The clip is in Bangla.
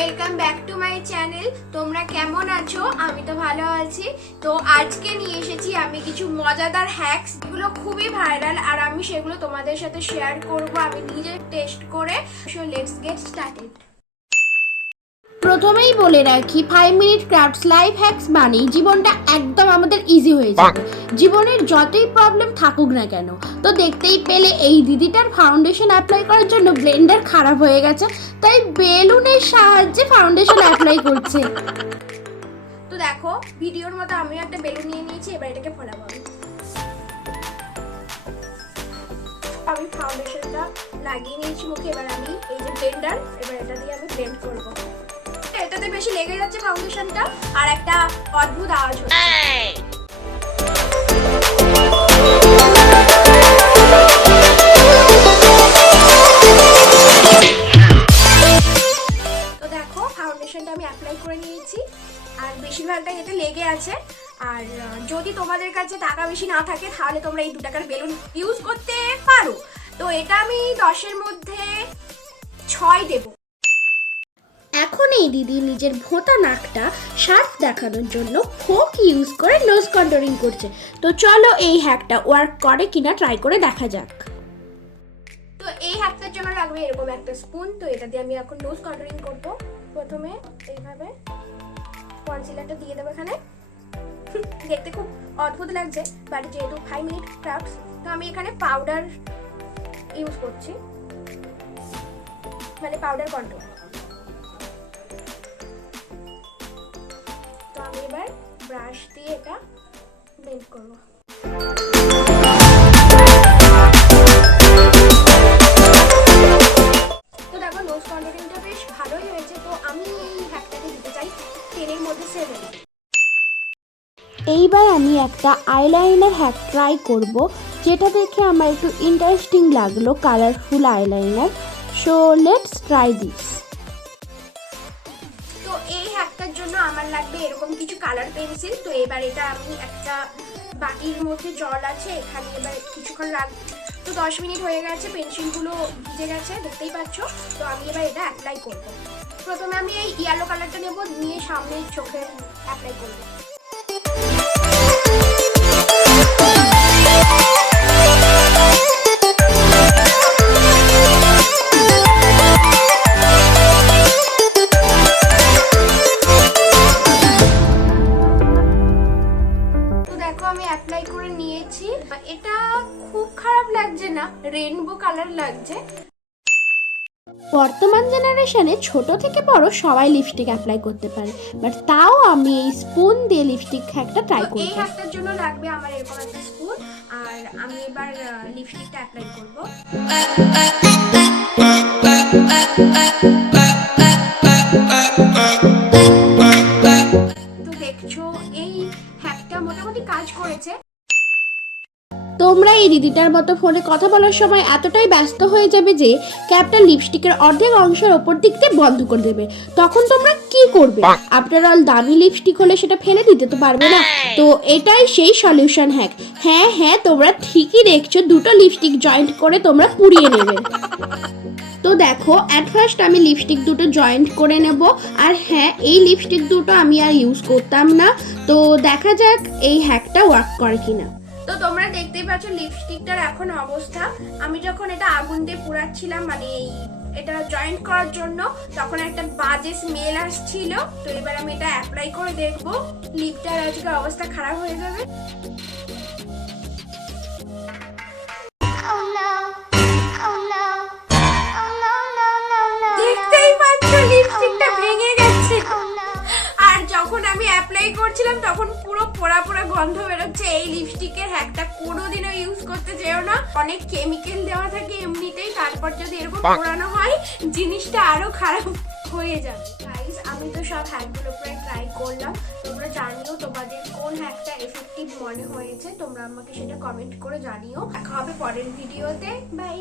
Welcome back to my channel. তোমরা কেমন আছো? আমি তো ভালো আছি। তো আজকে নিয়ে এসেছি আমি কিছু মজাদার হ্যাকস, যেগুলো খুবই ভাইরাল আর আমি সেগুলো তোমাদের সাথে শেয়ার করব আমি নিজে টেস্ট করে। So let's get started. প্রথমেই বলে রাখি 5 মিনিট ক্রাফটস লাইফ হ্যাকস মানেই জীবনটা একদম আমাদের ইজি হয়ে যাবে, জীবনের যতই প্রবলেম থাকুক না কেন। তো দেখতেই পেলে এই দিদিটার ফাউন্ডেশন অ্যাপ্লাই করার জন্য ব্লেন্ডার খারাপ হয়ে গেছে, তাই বেলুনের সাহায্যে ফাউন্ডেশন অ্যাপ্লাই করছে। তো দেখো ভিডিওর মতো আমিও একটা বেলুন নিয়ে নিয়েছি, এবার এটাকে ফোলাবো। আমি ফাউন্ডেশনটা লাগিয়ে নিয়েছি মুখে, এবার আমি এই যে ব্লেন্ডার, এবার এটা দিয়ে আমি ব্লেন্ড করব। এটাতে বেশি লেগে যাচ্ছে ফাউন্ডেশনটা আর একটা অদ্ভুত আওয়াজ হচ্ছে। তো দেখো ফাউন্ডেশনটা আমি অ্যাপ্লাই করে নিয়েছি আর বেশিরভাগটা এতে লেগে আছে। আর যদি তোমাদের কাছে টাকা বেশি না থাকে তাহলে তোমরা এই 2 টাকার বেলুন ইউজ করতে পারো। তো এটা আমি 10-এর মধ্যে 6 দেব। এখন এই দিদি নিজের ভোঁতা নাকটা শার্প দেখানোর জন্য ফোক ইউজ করে নোজ কন্ট্রোলিং করছে। তো চলো এই হ্যাকটা ওয়ার্ক করে কিনা ট্রাই করে দেখা যাক। তো এই হ্যাকটার জন্য লাগবে এরকম একটা স্পুন। তো এটা দিয়ে আমি এখন নোজ কন্ট্রোলিং করব। প্রথমে এইভাবে কনসিলারটা দিয়ে দেবো এখানে। দেখতে খুব অদ্ভুত লাগছে বাট যেহেতু 5 মিনিট ক্রাফটস, তো আমি এখানে পাউডার ইউজ করছি, মানে পাউডার কন্ট্রোল। তো আমি এবার ব্রাশ দিয়ে এটা ব্লেন্ড করব। তো দেখো নোজ কন্ট্রোলিংটা বেশ ভালোই হয়েছে। তো আমি এই হ্যাকটাকে দিতে চাই 10-এর মধ্যে 7। এইবার আমি একটা আইলাইনার হ্যাক ট্রাই করব, যেটা দেখে আমার একটু ইন্টারেস্টিং লাগলো, colourful eyeliner. So let's try this. তো এই হ্যাকটার জন্য আমার লাগবে এরকম কিছু কালার পেন্সিল। তো এবার এটা আমি একটা বাটির মধ্যে জল আছে, এখানে এবার কিছুক্ষণ তো 10 মিনিট হয়ে গেছে, পেন্সিলগুলো ভিজে গেছে দেখতেই পাচ্ছ। তো আমি এবার এটা অ্যাপ্লাই করব। প্রথমে আমি এই ইয়েলো কালারটা নেব, নিয়ে সামনে চোখে অ্যাপ্লাই করব। আমি অ্যাপ্লাই করে নিয়েছি। এটা খুব খারাপ লাগছে না, রেইনবো কালার লাগছে। বর্তমান জেনারেশনে ছোট থেকে বড় সবাই লিপস্টিক অ্যাপ্লাই করতে পারে, বাট তাও আমি এই স্পুন দিয়ে লিপস্টিক হ্যাকটা ট্রাই করব। এই হ্যাকটার জন্য লাগবে আমার এরকম একটা স্পুন, আর আমি এবার লিপস্টিকটা অ্যাপ্লাই করব। তো দেখছো এই হ্যাকটা মোটামুটি কাজ করেছে। তোমরা এই দিদিটার মতো ফোনে কথা বলার সময় এতটাই ব্যস্ত হয়ে যাবে যে ক্যাপটা লিপস্টিকের অর্ধেক অংশের ওপর দিক দিয়ে বন্ধ করে দেবে। তখন তোমরা কি করবে? আফটার অল দামি লিপস্টিক হলে সেটা ফেলে দিতে তো পারবে না। তো এটাই সেই সলিউশন হ্যাক। হ্যাঁ তোমরা ঠিকই দেখছো, 2টো লিপস্টিক জয়েন্ট করে তোমরা পুড়িয়ে নেবে। তো দেখো অ্যাট ফার্স্ট আমি লিপস্টিক 2টো জয়েন্ট করে নেব। আর হ্যাঁ, এই লিপস্টিক 2টো আমি আর ইউজ করতাম না। তো দেখা যাক এই হ্যাকটা ওয়ার্ক করে কিনা। তো তোমরা দেখতেই পাচ্ছ লিপস্টিকটার এখন অবস্থা। আমি যখন এটা আগুন দিয়ে পুড়াচ্ছিলাম, মানে এটা জয়েন্ট করার জন্য, তখন একটা বাজে স্মেল আসছিল। তো এবার আমি এটা অ্যাপ্লাই করে দেখবো, লিপটার আজকে অবস্থা খারাপ হয়ে যাবে। দেখতেই পাচ্ছ লিপস্টিকটা ভেঙে গেছে। আর যখন আমি অ্যাপ্লাই করছিলাম তখন পুরো পোড়া পোড়া গন্ধ বেরোচ্ছে। এই লিপস্টিকের হ্যাকটা কোনোদিনও ইউজ করতে যেও না, অনেক কেমিক্যাল দেওয়া থাকে এমনিতেই, তারপর যদি এরকম পোড়ানো হয় জিনিসটা আরো খারাপ হয়ে যাবে। গাইস, আমি তো সব হ্যাকগুলো প্রায় ট্রাই করলাম। তোমরা জানিও তোমাদের কোন হ্যাকটা এফেক্টিভ মনে হয়েছে, তোমরা আমাকে সেটা কমেন্ট করে জানিও। দেখা হবে পরের ভিডিওতে। বাই।